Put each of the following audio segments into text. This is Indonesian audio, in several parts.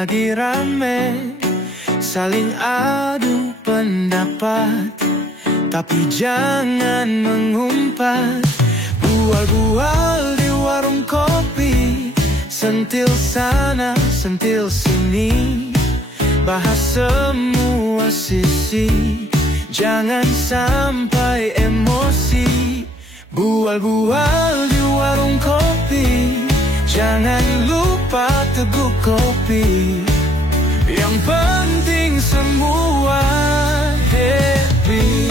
lagi rame, saling adu pendapat, tapi jangan mengumpat. Bual-bual di warung kopi, sentil sana, sentil sini, bahas semua sisi, jangan sampai emosi. Bual-bual di warung kopi, jangan lupa teguk kopi, yang penting semua happy.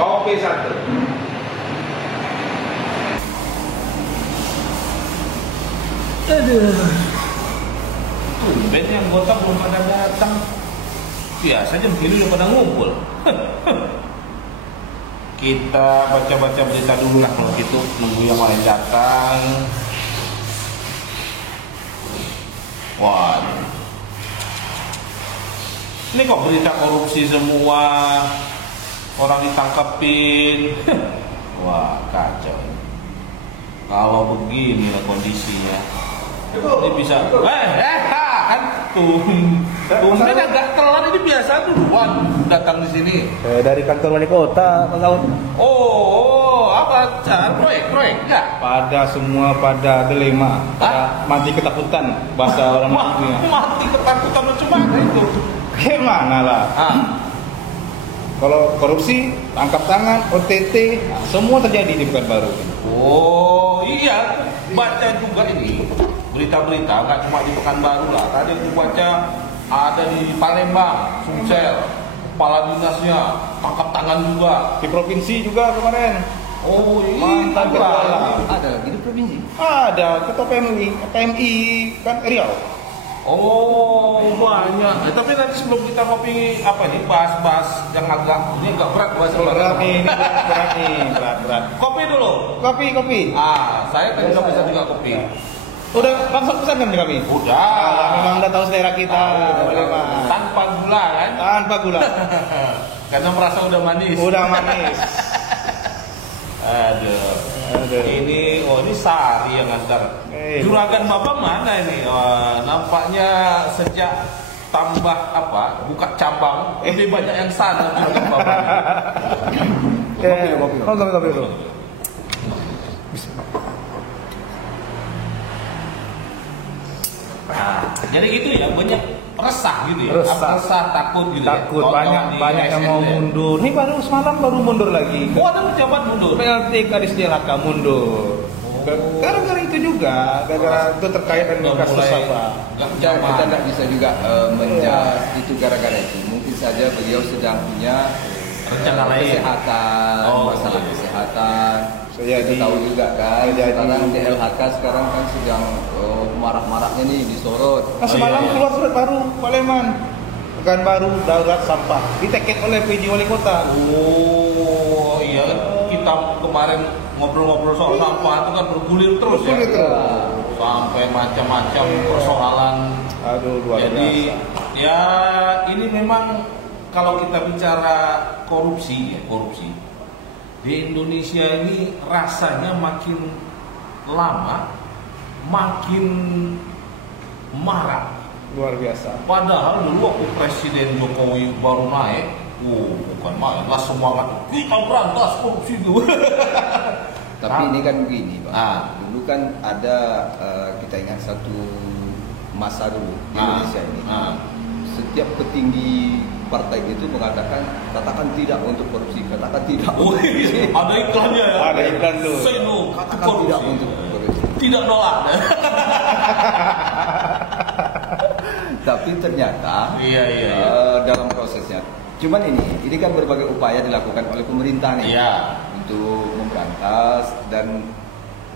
Kopi satu. Aduh. Tumben yang anggota belum pada datang. Biasa jam segini udah pada ngumpul. Kita baca-baca berita dulu lah kalau gitu, nunggu yang lain datang. Wah. Ini kok berita korupsi semua. Orang ditangkapin. Wah, kacau. Kalau begini lah kondisinya, ini bisa tumben agak telat. Ini biasa duluan datang di sini. Dari kantor wali kota, Pak Gaun. Oh, apa? Proyek enggak? Pada semua pada dilema, pada mati ketakutan bahasa orang Melayu. Mati ketakutan macam mana itu? Kayak mana lah? Kalau korupsi, tangkap tangan, OTT, semua terjadi di Pekanbaru. Oh iya, baca juga ini berita-berita, nggak cuma di Pekanbaru lah. Tadi aku baca ada di Palembang, Sumsel, kepala dinasnya tangkap tangan juga. Di provinsi juga kemarin. Oh iya, mantan kepala. Ada lagi di provinsi? Ada, ketua PMI kan Riau. Oh banyak. Tapi nanti sebelum kita kopi apa nih, bahas yang agak berat bahasa berat nih, berat. Kopi dulu. Kopi. Saya kan juga bisa juga kopi. Udah langsung pesan kan kami? Udah. Memang udah tahu selera kita. Tanpa gula kan? Tanpa gula. Karena merasa udah manis. Aduh. Ini Sari yang antar. Juragan Mabang mana ini? Nampaknya sejak tambah buka cabang lebih banyak yang sana Juragan Mabang. Kopi dulu. Jadi itu ya, banyak resah gitu ya. Resah, takut gitu. Takut ya. banyak yang mau mundur. Ini semalam baru mundur lagi. Oh, ada pejabat mundur. PLT Kadis DLHK mundur. Gara-gara itu juga, gara-gara itu terkait dengan kasus apa? Kita tidak bisa juga menjudge itu gara-gara itu. Mungkin saja beliau sedang punya rencana lain, kesehatan, masalah kesehatan. Kita tahu juga kan, sekarang DLHK sekarang kan sedang marah-marahnya nih disorot. Semalam keluar surat baru, Pak Leman. Pekanbaru darurat sampah, diteket oleh PJ Wali Kota. Oh iya, kita kemarin ngobrol-ngobrol soal sampah itu kan bergulir terus ya. Sampai macam-macam persoalan. Aduh, luar biasa. Jadi ya ini memang kalau kita bicara korupsi di Indonesia ini rasanya makin lama makin marak. Luar biasa. Padahal dulu waktu Presiden Jokowi baru naik, bukan main lah semangat kita berantas korupsi itu. Tapi ini kan begini, Pak. Dulu kan ada kita ingat satu masa dulu di Indonesia ini. Setiap petinggi partai itu mengatakan katakan tidak untuk korupsi, katakan tidak. Ada iklannya ya. Ada iklan tuh. Say no, katakan tidak untuk korupsi. Tidak nolak. Tapi ternyata dalam prosesnya, cuman ini kan berbagai upaya dilakukan oleh pemerintah nih untuk memberantas, dan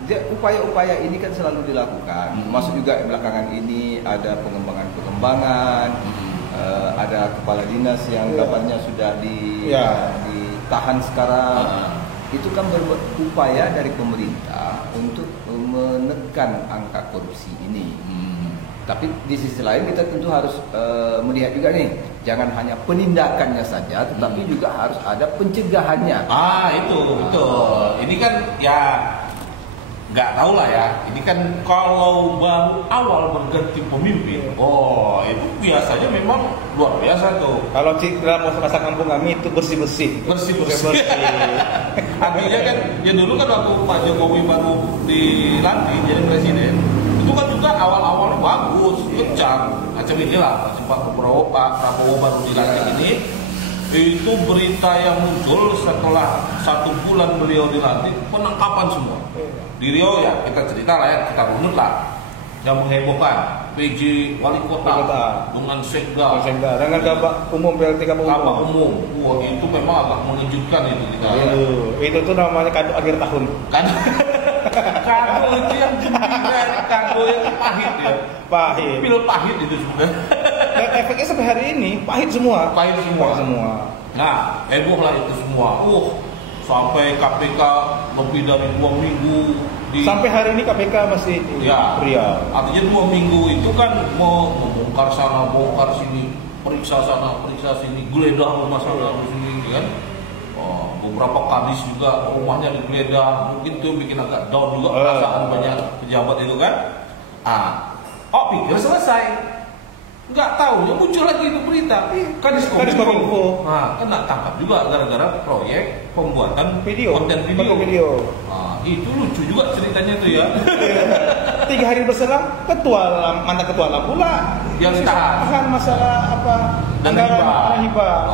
upaya-upaya ini kan selalu dilakukan. Masuk juga belakangan ini ada pengembangan ada kepala dinas yang kabarnya sudah ditahan sekarang. Itu kan berupaya dari pemerintah untuk menekan angka korupsi ini. Tapi di sisi lain kita tentu harus melihat juga nih, jangan hanya penindakannya saja, tetapi juga harus ada pencegahannya. Itu betul. Ini kan ya nggak tahu lah ya. Ini kan kalau baru awal berganti pemimpin, itu biasanya memang luar biasa tuh. Kalau dalam masa kampung kami itu bersih. Artinya kan ya dulu kan waktu Pak Jokowi baru dilantik jadi presiden, itu kan juga awal-awalnya bagus, kencang, macam inilah. Pak Prabowo baru dilantik ini, itu berita yang muncul setelah 1 bulan beliau dilantik, penangkapan semua. Di Riau ya kita cerita lah ya, kita runut lah, yang menghebohkan PJ Wali Kota dengan Sekda dengan kabak umum PLT kabak umum. Wah, itu memang agak mengejutkan itu kita. Itu tuh namanya kado akhir tahun. Kado itu yang gembira, kado yang pahit ya. Pahit. Pil pahit itu sebenarnya. Dan efeknya sampai hari ini pahit semua. Nah, heboh lah itu semua. Sampai KPK lebih dari 2 minggu sampai hari ini KPK masih Riau. Artinya 2 minggu itu kan membongkar sana, bongkar sini, periksa sana, periksa sini, geledah rumah sana, sini kan. Beberapa kadis juga rumahnya digeledah. Mungkin itu bikin agak down juga perasaan banyak pejabat itu kan. Pikir selesai. Nggak tahu, muncul lagi itu berita. Kadis Kominfo. Kena tangkap juga gara-gara proyek pembuatan konten video. Itu lucu juga ceritanya tuh ya. 3 hari berselang mantan ketua lah pula yang ditahan masalah anggaran hibah.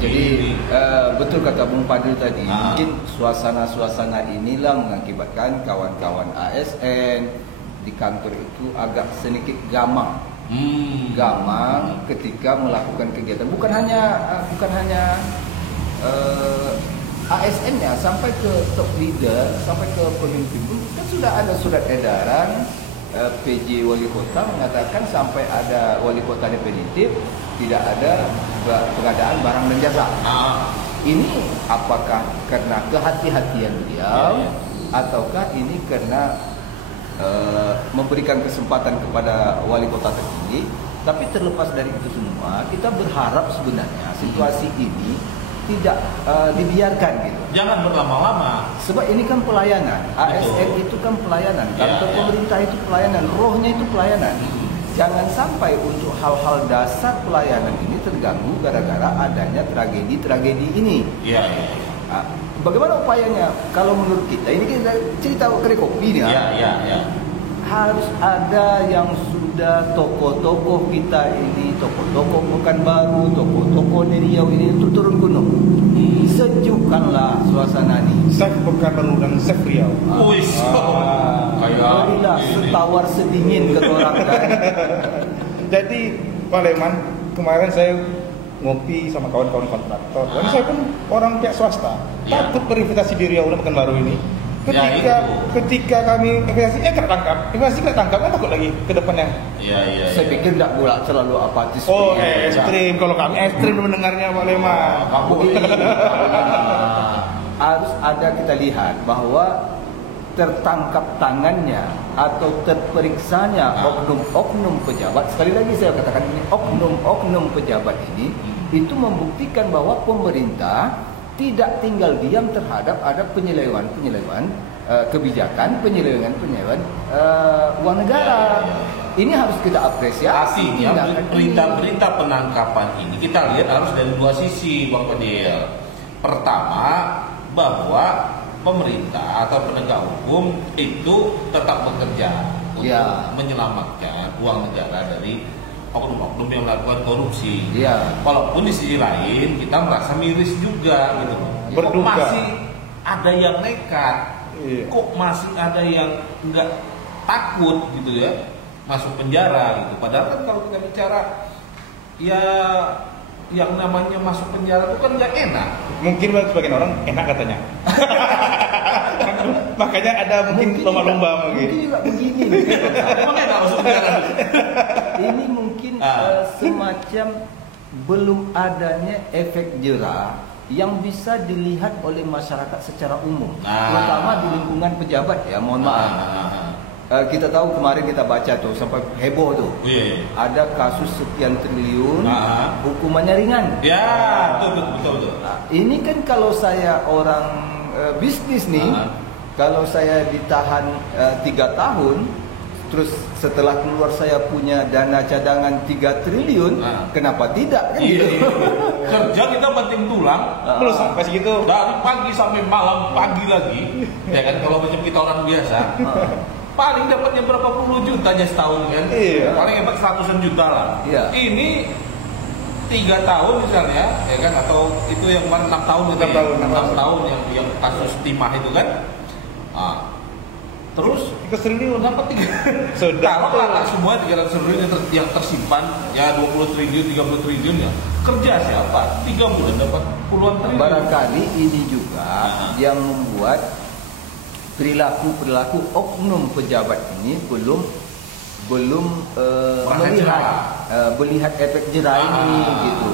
Jadi betul kata Bung Fadil tadi, mungkin suasana inilah mengakibatkan kawan-kawan ASN di kantor itu agak sedikit gamang ketika melakukan kegiatan. Bukan hanya ASN-nya, sampai ke top leader, sampai ke pemimpin pun kan sudah ada surat edaran PJ Wali Kota mengatakan sampai ada Wali Kota definitif tidak ada pengadaan barang dan jasa. Ini apakah karena kehati-hatian beliau ataukah ini karena memberikan kesempatan kepada wali kota terpilih? Tapi terlepas dari itu semua, kita berharap sebenarnya situasi ini tidak dibiarkan gitu. Jangan berlama-lama. Sebab ini kan pelayanan. ASN itu kan pelayanan. Kantor pemerintah itu pelayanan. Rohnya itu pelayanan. Jangan sampai untuk hal-hal dasar pelayanan ini terganggu gara-gara adanya tragedi-tragedi ini. Bagaimana upayanya? Kalau menurut kita, ini kita cerita kedai kopi nih. Harus ada yang sudah tokoh-tokoh kita ini, tokoh-tokoh bukan baru, tokoh-tokoh dari Riau ini untuk turun gunung. Sejukkanlah suasana ini. Chef bukan baru dan Chef Riau. Berilah setawar sedingin ke orang kan. Jadi Pak Leman, kemarin saya ngopi sama kawan-kawan kontraktor. Dan saya pun orang pihak swasta. Takut berinvestasi di Riau Pekanbaru ini. Ketika kami investasi kena tangkap, kan takut lagi ke depannya. Saya pikir tidak pula terlalu apatis. Ekstrim. Kalau kami ekstrim mendengarnya Pak Leman. Harus ada kita lihat bahwa tertangkap tangannya atau terperiksanya oknum-oknum pejabat. Sekali lagi saya katakan ini, oknum-oknum pejabat ini itu membuktikan bahwa pemerintah tidak tinggal diam terhadap ada penyelewengan kebijakan, penyelewengan uang negara. Ini harus kita apresiasi. Berita penangkapan ini kita lihat harus dari 2 sisi, Bang Fadil. Pertama, bahwa pemerintah atau penegak hukum itu tetap bekerja untuk menyelamatkan uang negara dari oknum-oknum yang melakukan korupsi. Walaupun di sisi lain kita merasa miris juga gitu. Kok masih ada yang nekat? Kok masih ada yang nggak takut gitu ya masuk penjara gitu. Padahal kan kalau kita bicara ya yang namanya masuk penjara itu kan nggak enak. Mungkin bagi sebagian orang enak katanya. Makanya ada mungkin lomba-lomba mungkin. Mungkin juga begini. Makanya nggak masuk penjara. Ini mungkin semacam belum adanya efek jerah yang bisa dilihat oleh masyarakat secara umum, terutama di lingkungan pejabat ya. Mohon maaf. Kita tahu kemarin kita baca tuh sampai heboh tuh. Ada kasus sekian triliun, hukumannya ringan. Ya, betul. Nah, ini kan kalau saya orang bisnis nih, kalau saya ditahan 3 tahun, terus setelah keluar saya punya dana cadangan 3 triliun, kenapa tidak kan gitu? Kerja kita banting tulang, belum sampai segitu. Dari pagi sampai malam, pagi lagi. Ya kan kalau macam kita orang biasa. Paling dapatnya berapa puluh juta aja setahun kan? Paling hebat 100-an juta lah. Ini 3 tahun misalnya, ya kan? Atau itu yang 6 tahun, 6 tahun yang kasus timah itu kan? Terus 3 triliun dapat 3. Taruhlah semua 300 triliun yang tersimpan, ya 20 triliun, 30 triliun ya. Kerja siapa? 3 bulan dapat puluhan triliun. Barangkali ini juga yang membuat perilaku oknum pejabat ini belum melihat efek jerah ini gitu.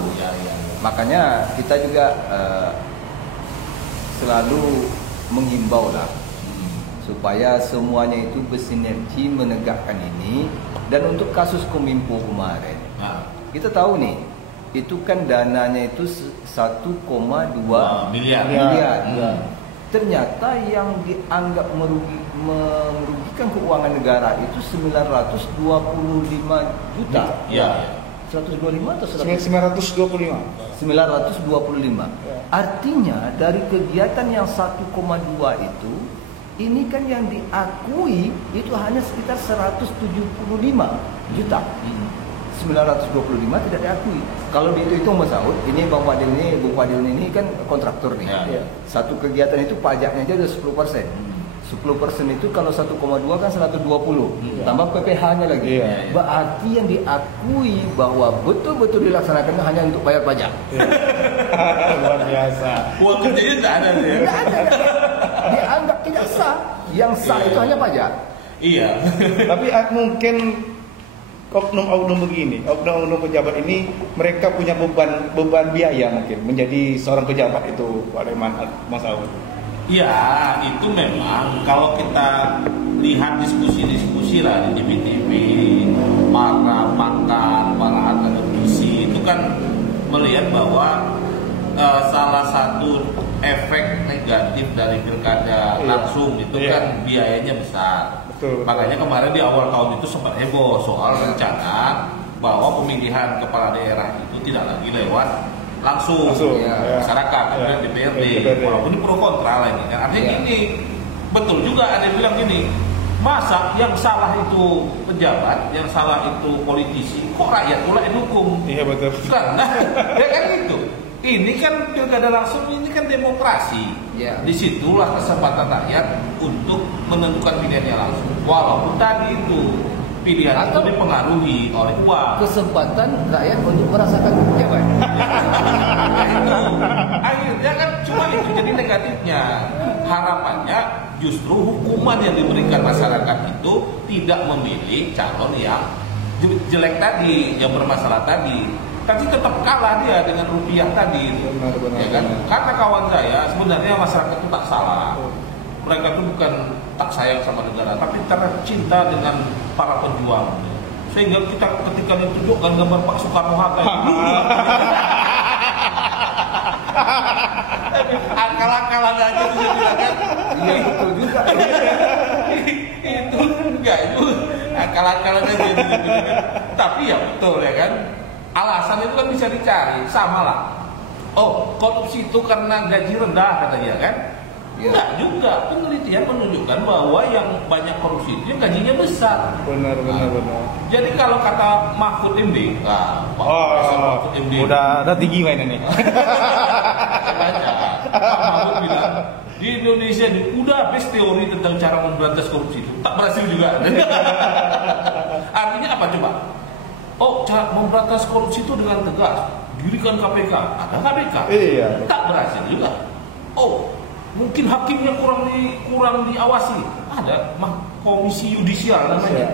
Makanya kita juga selalu menghimbau lah supaya semuanya itu bersinergi menegakkan ini. Dan untuk kasus Kominfo kemarin, kita tahu nih, itu kan dananya itu 1,2 miliar. Ternyata yang dianggap merugikan keuangan negara itu 925 juta. 125 atau 925. 925. Artinya dari kegiatan yang 1,2 itu, ini kan yang diakui itu hanya sekitar 175 juta. 925 tidak diakui. Kalau dihitung Mas Saud, ini Bung Fadil ini kan kontraktor nih. Satu kegiatan itu pajaknya aja udah 10%. 10% itu kalau 1,2 kan 120. Tambah PPh-nya lagi. Berarti yang diakui bahwa betul-betul dilaksanakan hanya untuk bayar pajak. Luar biasa. Uang kerjanya tidak ada ya. Tidak ada. Dianggap tidak sah. Yang sah itu hanya pajak. Iya. Tapi mungkin oknum-oknum begini, oknum-oknum pejabat ini mereka punya beban biaya mungkin menjadi seorang pejabat itu, Pak Leman, Mas Saud. Ya, itu memang kalau kita lihat diskusi-diskusi lah di TV, para pakar, para akademisi itu kan melihat bahwa salah satu efek negatif dari pilkada langsung itu kan biayanya besar. Betul. Makanya kemarin di awal tahun itu sempat heboh soal rencana bahwa pemilihan kepala daerah itu tidak lagi lewat langsung masyarakat, DPRD. Walaupun ini pro kontra lah ini kan. Artinya gini, betul juga ada yang bilang gini, masa yang salah itu pejabat, yang salah itu politisi, kok rakyat pula yang dukung? Iya betul. Karena ya kan gitu. Ini kan pilkada langsung, ini kan demokrasi. Disitulah kesempatan rakyat untuk menentukan pilihannya langsung. Walaupun tadi itu pilihan itu dipengaruhi oleh uang. Kesempatan rakyat untuk merasakan pejabat. Itu akhirnya kan cuma itu jadi negatifnya. Harapannya justru hukuman yang diberikan masyarakat itu tidak memilih calon yang jelek tadi, yang bermasalah tadi. Tapi tetap kalah dia dengan rupiah tadi, ya kan? Karena kawan saya sebenarnya masyarakat itu tak salah. Mereka itu bukan tak sayang sama negara, tapi karena cinta dengan para pejuang. Sehingga kita ketika ditunjukkan gambar Pak Soekarno Hatta, akal-akalan aja itu kan? Iya betul juga. Itu enggak itu akal-akalan aja gitu kan? Tapi ya betul ya kan? Alasan itu kan bisa dicari, sama lah. Oh, korupsi itu karena gaji rendah kata dia kan? Enggak juga. Penelitian menunjukkan bahwa yang banyak korupsi itu yang gajinya besar. Benar. Jadi kalau kata Mahfud MD, Mahfud MD udah tinggi mainnya nih. Pak Mahfud bilang di Indonesia udah habis teori tentang cara memberantas korupsi itu, tak berhasil juga. Artinya apa coba? Oh, cara memberantas korupsi itu dengan tegas. Dirikan KPK. Ada KPK? Iya. Tak berhasil juga. Oh, mungkin mungkin hakimnya kurang diawasi. Ada komisi yudisial namanya.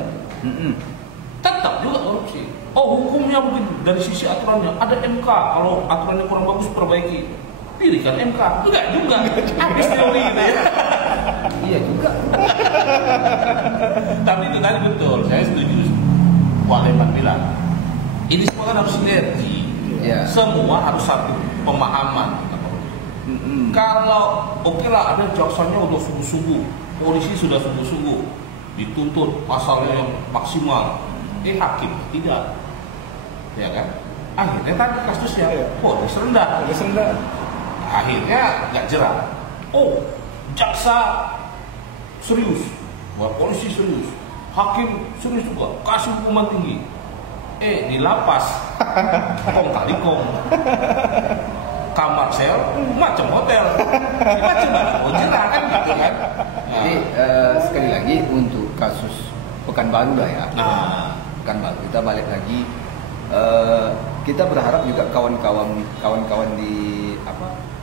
Tetap juga korupsi. Oh, hukumnya mungkin dari sisi aturannya ada MK. Kalau aturannya kurang bagus perbaiki. Pilihkan MK. Enggak juga. Habis teori gitu ya. Iya juga. Tapi itu tadi betul. Saya setuju. Pak Leman bilang ini semua kan harus sinergi. Ya. Semua harus satu pemahaman. Kalau oke lah ada jaksanya udah sungguh-sungguh, polisi sudah sungguh-sungguh dituntut pasalnya yang maksimal, hakim tidak, ya kan? Akhirnya tadi kasusnya, polisi rendah, akhirnya nggak jerah. Oh, jaksa serius, polisi serius, hakim serius juga, kasih hukuman tinggi. Di lapas, kong kali kong. Kamar sel, macam hotel, macam mana? Jerah kan gitu kan? Jadi sekali lagi untuk kasus Pekanbaru lah ya. Pekanbaru kita balik lagi. Kita berharap juga kawan-kawan di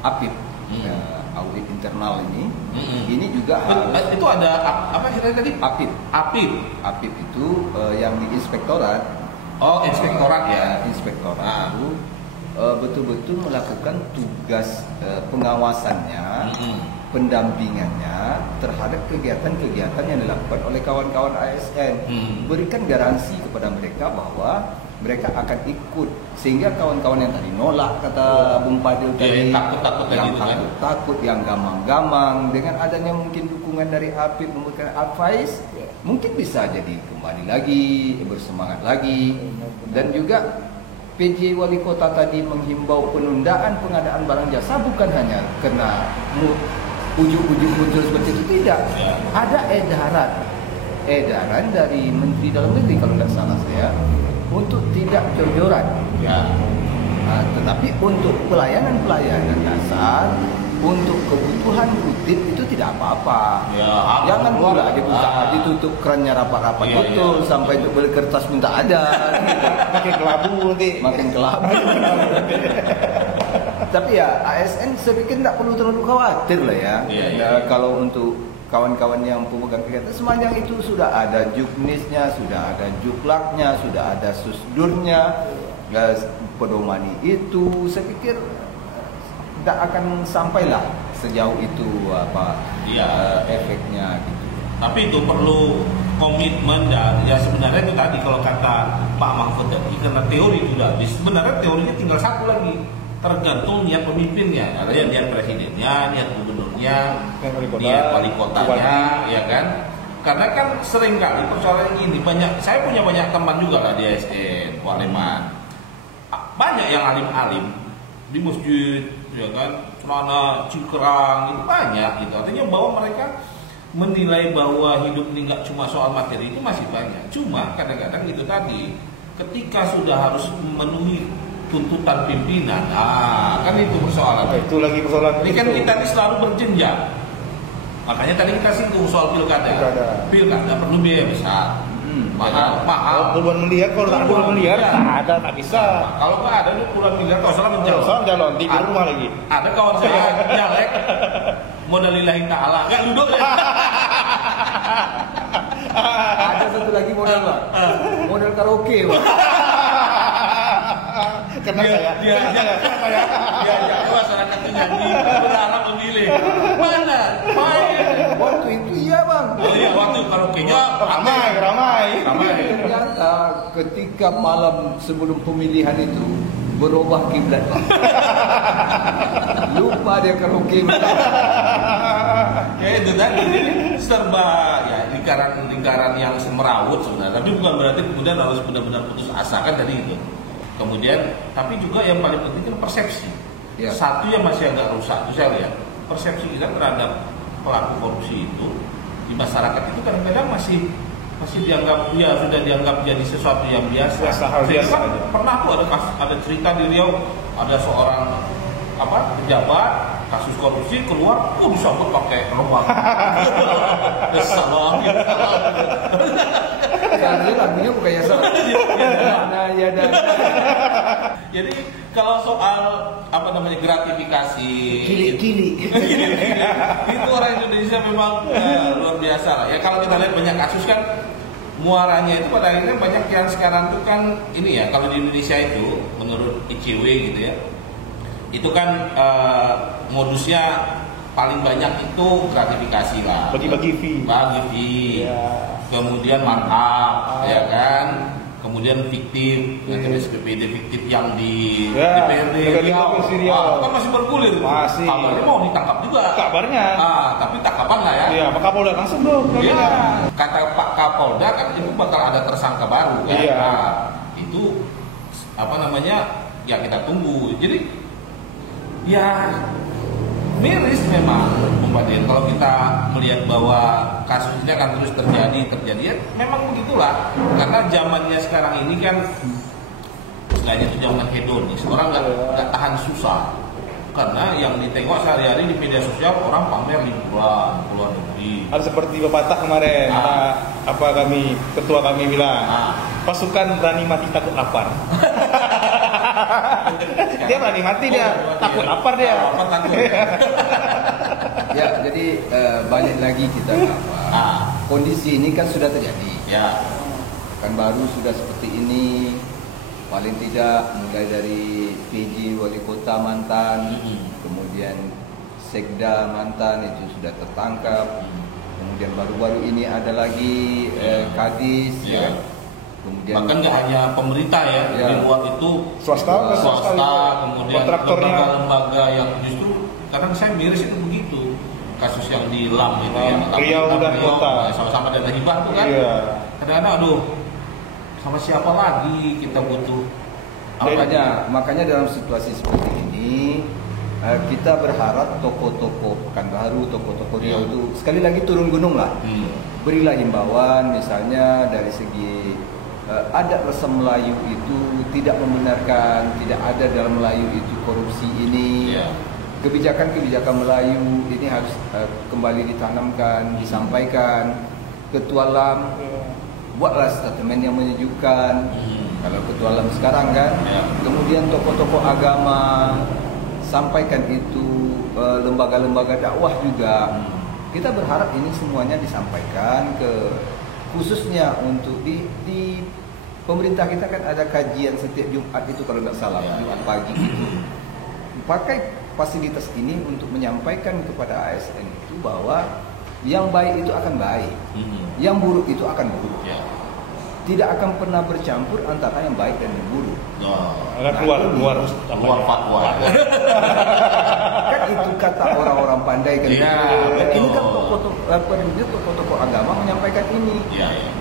APIP, audit internal ini juga harus. Itu ada apa kita tadi? APIP itu yang di inspektorat. Oh, inspektorat ya. Inspektorat itu betul-betul melakukan tugas pengawasannya, pendampingannya terhadap kegiatan-kegiatan yang dilakukan oleh kawan-kawan ASN. Berikan garansi kepada mereka bahwa mereka akan ikut, sehingga kawan-kawan yang tadi nolak kata Bung Padil tadi, yang takut, yang gamang-gamang, dengan adanya mungkin dukungan dari APIP memberikan advice, mungkin bisa jadi kembali lagi, bersemangat lagi. Dan juga PJ Wali Kota tadi menghimbau penundaan pengadaan barang jasa bukan hanya kena ujuk-ujuk muncul seperti itu, tidak. Ada edaran dari Menteri Dalam Negeri kalau tidak salah saya, untuk tidak jor-joran. Tetapi untuk pelayanan dasar, untuk kebutuhan rutin itu tidak apa-apa. Jangan pula dibuka, ditutup kerannya rapat-rapat betul sampai untuk beli kertas minta ada. Makin kelabu nanti. Makin kelabu. Tapi ya ASN saya pikir tidak perlu terlalu khawatir lah ya. Kalau untuk kawan-kawan yang pemegang kegiatan sepanjang itu sudah ada juknisnya, sudah ada juklaknya, sudah ada susdurnya, pedomani itu, saya pikir tidak akan sampailah sejauh itu efeknya gitu. Tapi itu perlu komitmen dan ya sebenarnya itu tadi kalau kata Pak Mahfud tadi, karena teori itu tadi sebenarnya teorinya tinggal satu lagi, tergantung niat pemimpinnya, ada yang niat presidennya, niat gubernurnya, niat wali kotanya, ya kan? Karena kan sering kali persoalan ini saya punya banyak teman juga lah di ASN, Pak Leman, banyak yang alim-alim di masjid, ya kan, celana cingkrang itu banyak gitu. Artinya bahwa mereka menilai bahwa hidup ini nggak cuma soal materi itu masih banyak. Cuma kadang-kadang itu tadi ketika sudah harus memenuhi tuntutan pimpinan, kan itu persoalan. Itu lagi persoalan. Ini kan kita ini selalu berjenjang. Makanya tadi kita singgung soal pilkada. Pilkada perlu biaya besar. Mahal. Puluhan miliar, kalau tak puluhan miliar, ada tak bisa. Kalau nggak ada puluhan miliar, kalau salah calon di rumah lagi. Ada kawan saya nyalek, modalillahi ta'ala, nggak duduk ya. Ada satu lagi modal Pak, modal karaoke Pak. Karena diajak masyarakat nyanyi, berharap memilih. Mana? Main. Waktu itu iya Bang. Iya, waktu karaoke-nya ramai. Ternyata ketika malam sebelum pemilihan itu berubah kiblat. Lupa dia karaoke. Ya itu tadi serba ya lingkaran yang semerawut sebenarnya. Tapi bukan berarti kemudian harus benar-benar putus asa kan tadi itu. Kemudian, tapi juga yang paling penting kan persepsi. Satu yang masih agak rusak itu saya lihat, persepsi kita terhadap pelaku korupsi itu di masyarakat itu kadang-kadang masih dianggap sudah dianggap jadi sesuatu yang biasa. Pernah tuh ada cerita di Riau, ada seorang pejabat kasus korupsi keluar, disambut pakai rombak. Salam. Karena lagunya bukan ya salah. Mana dia dan Jadi kalau soal apa namanya gratifikasi kili. itu orang Indonesia memang luar biasa lah. Ya kalau kita lihat banyak kasus kan muaranya itu pada akhirnya banyak yang sekarang tuh kan ini ya, kalau di Indonesia itu menurut ICW gitu ya, itu kan modusnya paling banyak itu gratifikasi lah, Bagi-bagi fee. Ya. Kemudian markup, ya kan, kemudian fiktif, SPPD fiktif yang di DPRD Riau, kan masih bergulir, kabarnya mau ditangkap juga, tapi tangkapan lah ya. Iya, Pak Kapolda langsung dong. Iya, kata Pak Kapolda kan itu bakal ada tersangka baru kan. Iya. Nah, itu apa namanya? Ya kita tunggu. Jadi ya miris memang Bung Badin kalau kita melihat bahwa kasus ini akan terus terjadi ya memang begitulah, karena zamannya sekarang ini kan istilahnya itu zaman hedonis, orang nggak tahan susah, karena yang ditengok sehari-hari di media sosial orang pamer liburan keluar negeri. Ada seperti pepatah kemarin, ketua kami bilang, pasukan berani mati takut lapar. Dia berani mati, dia takut lapar dia. Ya, jadi balik lagi kita kondisi ini kan sudah terjadi. Ya. Kan baru sudah seperti ini, paling tidak mulai dari PJ wali kota mantan, kemudian sekda mantan itu sudah tertangkap, kemudian baru-baru ini ada lagi kadis, ya. Kemudian bahkan nggak hanya pemerintah ya, di luar itu swasta, kemudian lembaga-lembaga yang justru kadang saya miris itu begitu, kasus yang di LAM itu ya, Riau dan kota sama-sama dana hibah tuh kan, kadang-kadang aduh sama siapa lagi kita butuh. Makanya dalam situasi seperti ini kita berharap toko-toko Pekanbaru, toko-toko Riau itu sekali lagi turun gunung lah. Berilah himbauan misalnya dari segi adat resam Melayu itu tidak membenarkan, tidak ada dalam Melayu itu korupsi ini. Kebijakan-kebijakan Melayu ini harus kembali ditanamkan, disampaikan. Ketua LAM buatlah statement yang menyejukkan. Kalau Ketua LAM sekarang kan, kemudian tokoh-tokoh agama sampaikan itu, lembaga-lembaga dakwah juga. Kita berharap ini semuanya disampaikan ke khususnya untuk di pemerintah kita kan ada kajian setiap Jumat itu kalau nggak salah, Jumat pagi itu. Pakai fasilitas ini untuk menyampaikan kepada ASN itu bahwa yang baik itu akan baik, yang buruk itu akan buruk. Tidak akan pernah bercampur antara yang baik dan yang buruk. Keluar fatwa. Kan itu kata orang-orang pandai kan. Ini kan tokoh-tokoh agama menyampaikan ini.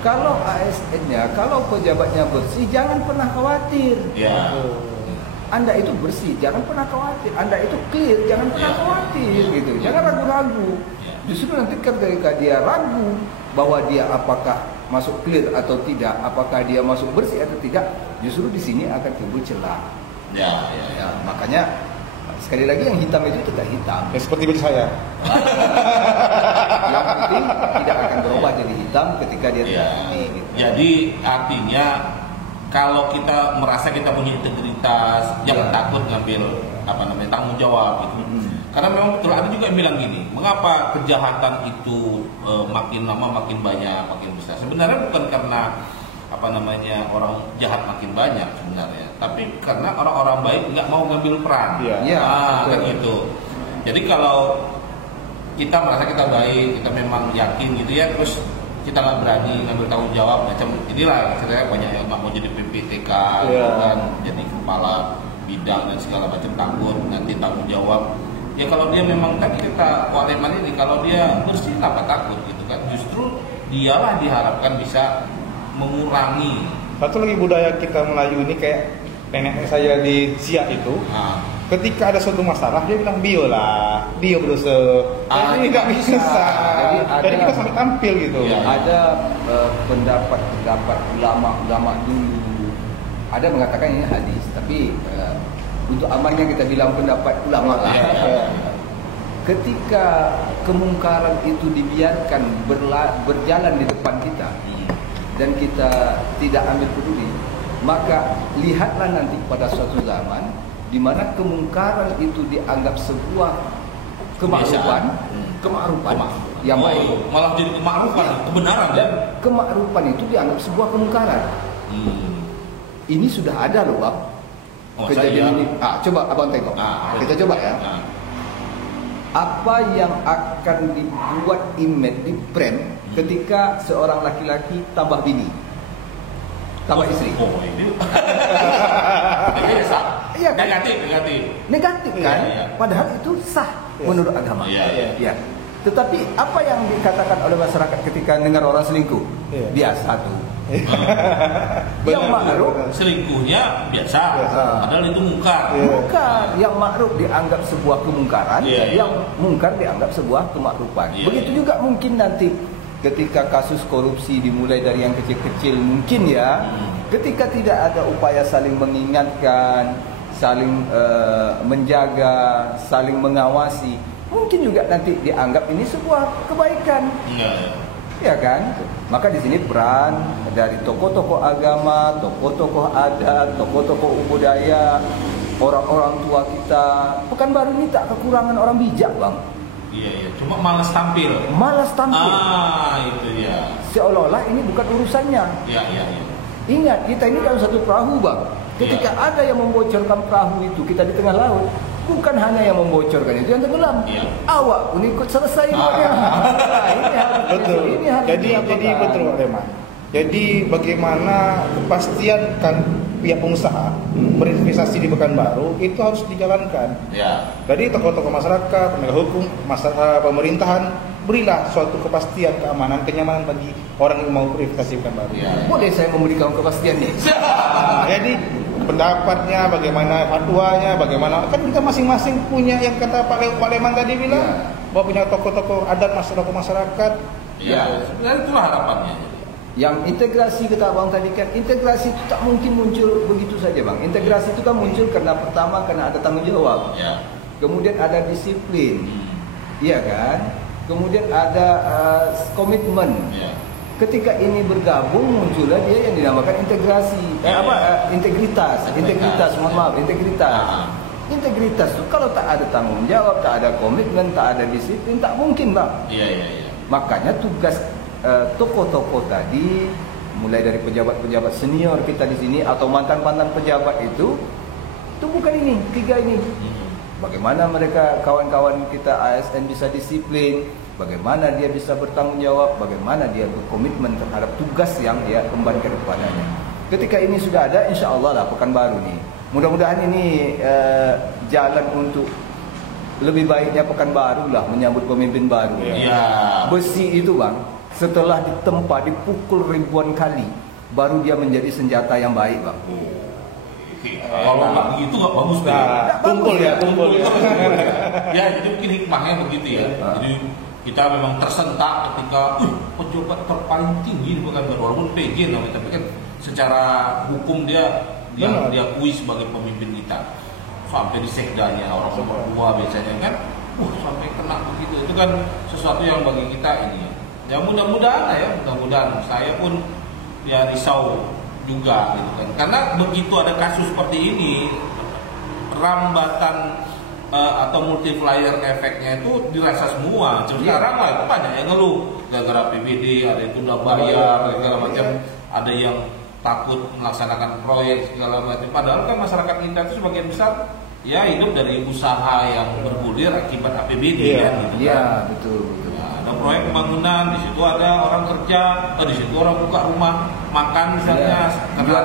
Kalau ASN-nya, kalau pejabatnya bersih, jangan pernah khawatir. Anda itu bersih, jangan pernah khawatir. Anda itu clear, jangan pernah khawatir gitu. Jangan ragu-ragu. Justru nanti ketika dia ragu bahwa dia apakah masuk clear atau tidak, apakah dia masuk bersih atau tidak, justru di sini akan timbul celah. Makanya sekali lagi yang hitam itu tetap hitam. Seperti baju saya. Yang penting tidak akan berubah jadi hitam ketika dia tidak putih. Gitu. Jadi artinya kalau kita merasa kita punya integritas, jangan takut ngambil tanggung jawab gitu. Karena memang betul ada juga yang bilang gini, mengapa kejahatan itu makin lama makin banyak, makin besar. Sebenarnya bukan karena orang jahat makin banyak sebenarnya, tapi karena orang-orang baik nggak mau ngambil peran. Kan gitu. Jadi kalau kita merasa kita baik, kita memang yakin gitu ya, terus kita nggak berani ngambil tanggung jawab macam inilah, saya banyak yang nggak mau jadi PPTK, kan, jadi kepala bidang dan segala macam, takut nanti tanggung jawab. Ya kalau dia memang tadi kita Waleman ini kalau dia bersih apa takut gitu kan, justru dialah diharapkan bisa mengurangi. Satu lagi budaya kita Melayu ini kayak nenek saya di Siak itu. Ketika ada suatu masalah dia bilang bio berdosa. Ini nggak bisa. Jadi kita sampai tampil gitu. Ada pendapat ulama dulu. Ada mengatakan ini hadis, tapi untuk amannya kita bilang pendapat ulama lah. Ketika kemungkaran itu dibiarkan berjalan di depan kita dan kita tidak ambil peduli, Maka lihatlah nanti pada suatu zaman di mana kemungkaran itu dianggap sebuah kemakrupan yang baik. Malah jadi kemakrupan, kebenaran dan kemakrupan itu dianggap sebuah kemungkaran. Ini sudah ada loh, Bang. Kejadian ini. Coba abang tengok. Kita coba ya. Apa yang akan dibuat image di brand ketika seorang laki-laki tambah bini, tambah istri? Ini Iya kan? Negatif kan? Iya. Padahal itu sah menurut agama. Iya. Tetapi apa yang dikatakan oleh masyarakat ketika dengar orang selingkuh? Biasa tuh. Yang makruf selingkuhnya biasa, padahal itu mungkar. Yang makruf dianggap sebuah kemungkaran, yang mungkar dianggap sebuah kemakrupan. Begitu juga mungkin nanti ketika kasus korupsi dimulai dari yang kecil-kecil mungkin ya, ketika tidak ada upaya saling mengingatkan, saling menjaga, saling mengawasi, mungkin juga nanti dianggap ini sebuah kebaikan. Ya kan? Maka di sini peran dari tokoh-tokoh agama, tokoh-tokoh adat, tokoh-tokoh budaya, orang-orang tua kita. Pekanbaru ini tak kekurangan orang bijak, Bang. Iya. Cuma malas tampil. Itu dia. Seolah-olah ini bukan urusannya. Iya. Ingat, kita ini dalam satu perahu, Bang. Ketika ada yang membocorkan perahu itu, kita di tengah laut, bukan hanya yang membocorkan itu yang tenggelam. Awak pun ikut selesai. Betul. Jadi betul, Pak Leman. Jadi bagaimana kepastian kan pihak pengusaha berinvestasi di Pekanbaru itu harus dijalankan. Jadi tokoh-tokoh masyarakat, penegak hukum, pemerintahan, berilah suatu kepastian, keamanan, kenyamanan bagi orang yang mau berinvestasi di Pekanbaru. Boleh saya memberikan kepastian nih? Jadi pendapatnya, bagaimana fatwanya, bagaimana kan kita masing-masing punya yang kata Pak Leman tadi bilang bahwa punya tokoh-tokoh adat, tokoh masyarakat. Sebenarnya itulah harapannya. Yang integrasi kata abang tadi kan, integrasi itu tak mungkin muncul begitu saja, Bang. Integrasi itu kan muncul karena pertama karena ada tanggung jawab, kemudian ada disiplin, iya kan, kemudian ada komitmen. Ketika ini bergabung muncullah dia yang dinamakan integrasi, integritas. Integritas itu kalau tak ada tanggung jawab, tak ada komitmen, tak ada disiplin, tak mungkin, Bang. Makanya tugas tokoh-tokoh tadi, mulai dari pejabat-pejabat senior kita di sini atau mantan-mantan pejabat itu bukan ini, tiga ini. Bagaimana mereka kawan-kawan kita ASN bisa disiplin, bagaimana dia bisa bertanggung jawab, bagaimana dia berkomitmen terhadap tugas yang dia kembalikan kepadanya. Ketika ini sudah ada, insya Allah lah Pekanbaru nih. Mudah-mudahan ini jalan untuk lebih baiknya Pekanbaru lah menyambut pemimpin baru. Besi itu, Bang, setelah ditempa, dipukul ribuan kali, baru dia menjadi senjata yang baik, Bang. Kalau nggak begitu nggak bagus deh. Tumpul ya. Jadi mungkin hikmahnya begitu ya. Jadi kita memang tersentak ketika pejabat terpaling tinggi di Pekanbaru, walaupun PJ namanya, tapi kan secara hukum dia diakui sebagai pemimpin kita. Sampai di sekdanya orang nomor 2 biasanya kan, sampai kena begitu. Itu kan sesuatu yang bagi kita ini. Ya mudah-mudahan saya pun ya risau juga gitu kan. Karena begitu ada kasus seperti ini, rambatan atau multiplier efeknya itu dirasa semua. Sekarang lah itu banyak yang ngeluh gara-gara PBD, ada yang tunda bayar segala macam, ada yang takut melaksanakan proyek segala macam. Padahal kan masyarakat kita itu sebagian besar ya hidup dari usaha yang bergulir akibat APBD kan gitu. Betul. Ada proyek pembangunan, di situ ada orang kerja, di situ orang buka rumah makan misalnya, jual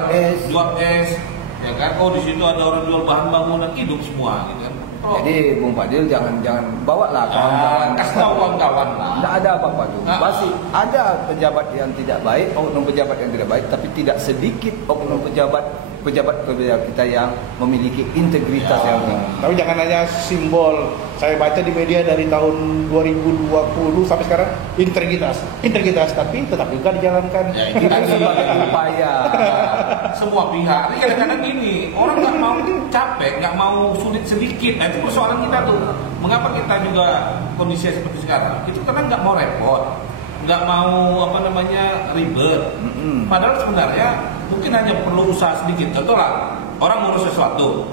es, ya kan? Di situ ada orang jual bahan bangunan, hidup semua, gitu kan? Jadi Bung Fadil jangan bawa lah kawan-kawan. Kasih tahu kawan-kawan lah. Tidak ada apa-apa tuh. Pasti ada pejabat yang tidak baik, oknum pejabat yang tidak baik, tapi tidak sedikit oknum pejabat kita yang memiliki integritas yang tinggi. Tapi jangan hanya simbol. Saya baca di media dari tahun 2020 sampai sekarang integritas, tapi tetap juga dijalankan. Itu sebagai upaya semua pihak. Ini kadang-kadang gini, orang nggak mau capek, nggak mau sulit sedikit. Nah, itu persoalan kita tuh. Mengapa kita juga kondisi seperti sekarang? Itu karena nggak mau repot, nggak mau ribet. Padahal sebenarnya mungkin hanya perlu usaha sedikit. Contoh lah, orang ngurus sesuatu.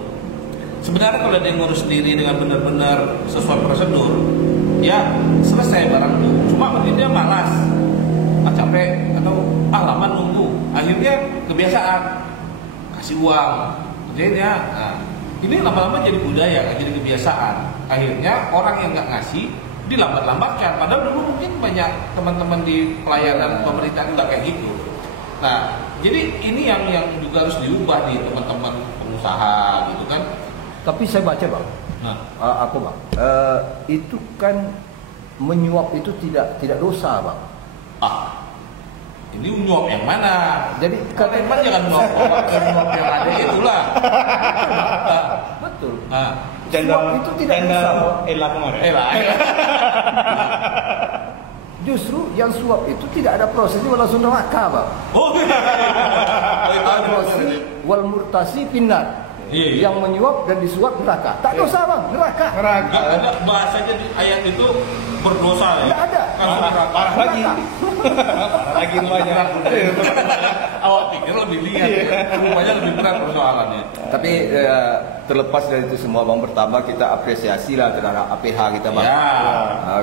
Sebenarnya kalau dia ngurus sendiri dengan benar-benar sesuai prosedur, ya selesai barang itu. Cuma mungkin dia malas, capek atau lama nunggu. Akhirnya kebiasaan kasih uang, kerjanya. Nah, ini lama-lama jadi budaya, jadi kebiasaan. Akhirnya orang yang nggak ngasih dilambat-lambatkan. Padahal dulu mungkin banyak teman-teman di pelayanan pemerintah nggak kayak gitu. Nah, jadi ini yang juga harus diubah di teman-teman pengusaha gitu kan. Tapi saya baca bang, aku bang, itu kan menyuap itu tidak dosa bang. Ini menyuap yang mana? Jadi katakan jangan menyuap yang ada itulah. Betul. Suap itu tidak dosa. Justru yang suap itu tidak ada prosesnya langsung neraka bang. Al-Rasi wal murtasi finnar. Yang menyuap dan disuap neraka. Tak dosa bang, neraka. Nggak ada bahasanya di ayat itu berdosa ya. Tidak ada. Parah lagi. Parah lagi rumahnya. Awak pikir lebih lihat ya. Rumahnya lebih berat persoalannya. Tapi terlepas dari itu semua bang, pertama kita apresiasi lah terhadap APH kita bang.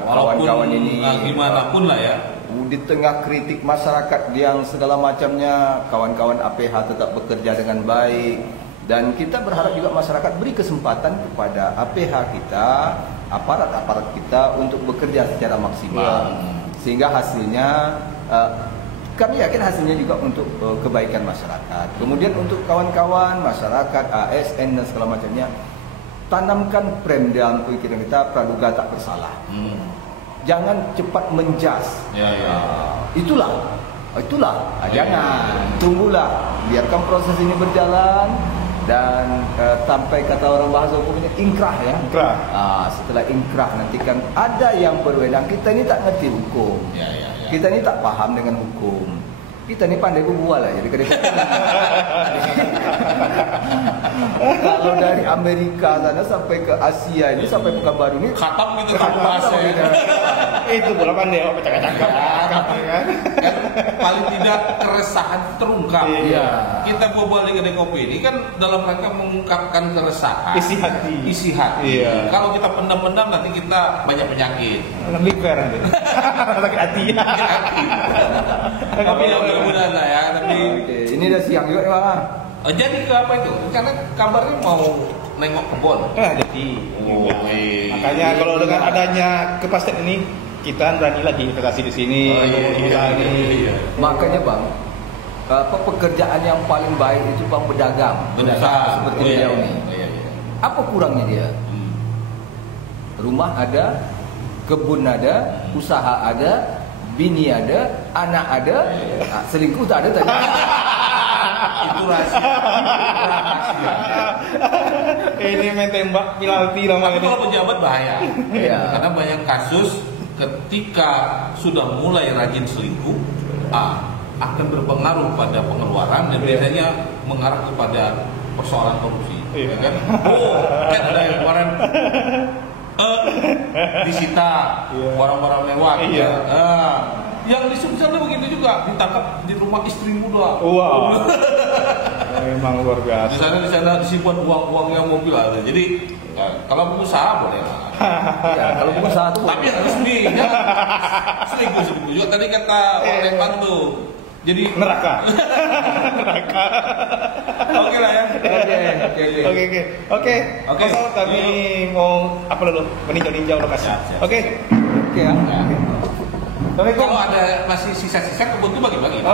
Kawan-kawan ini gimana pun lah ya. Di tengah kritik masyarakat yang segala macamnya, kawan-kawan APH tetap bekerja dengan baik. Dan kita berharap juga masyarakat beri kesempatan kepada APH kita, aparat-aparat kita untuk bekerja secara maksimal. Sehingga hasilnya, kami yakin hasilnya juga untuk kebaikan masyarakat. Kemudian untuk kawan-kawan, masyarakat, ASN dan segala macamnya, tanamkan prem dalam pikiran kita, praduga tak bersalah. Jangan cepat menjas. Itulah. Jangan. Tunggulah. Biarkan proses ini berjalan. Dan sampai kata orang bahasa hukumnya ingkrah ya. Setelah ingkrah nanti kan ada yang berwenang. Kita ini tak ngerti hukum. Kita ini tak paham dengan hukum. Kita ini pandai berbual lah. Jadi kalau dari Amerika sana sampai ke Asia ini sampai Pekanbaru ini khatam gitu bahasa ya. Itu pula pandai bercakap-cakap. Paling tidak keresahan terungkap. Kita berbual di kedai kopi ini kan dalam rangka mengungkapkan keresahan, isi hati. Kalau kita pendam-pendam nanti kita banyak penyakit. Lebih fair nanti. Sakit hati. Tapi mudah-mudahan lah ya. Tapi ini udah siang juga ya bang. Jadi ke apa itu? Karena kabarnya mau nengok kebun. Jadi. Makanya kalau dengan adanya kepastian ini, kita berani lagi investasi di sini. Makanya bang, pekerjaan yang paling baik itu bang berdagang, seperti beliau ini. Apa kurangnya dia? Rumah ada, kebun ada, usaha ada, bini ada, anak ada, selingkuh tak ada tadi. Itu rahasia. Ini main tembak penalti lama ini. Kalau pejabat bahaya. Karena banyak kasus ketika sudah mulai rajin selingkuh, akan berpengaruh pada pengeluaran dan biasanya mengarah kepada persoalan korupsi. Kan? Kan ada yang kemarin disita barang-barang mewah. Yang di sana begitu juga, ditangkap di rumah istri muda. Memang luar biasa. Di sana disimpan uang-uangnya mobil ada. Jadi kalau pengusaha boleh lah. Kalau pengusaha tuh. Tapi harus nih, selingkuh juga. Tadi kata Pak Leman tuh. Jadi neraka. Oke lah ya. Oke. Kami mau apa dulu? Meninjau lokasi. Oke ya. Kalau ada masih sisa-sisa kebun tuh bagi-bagi.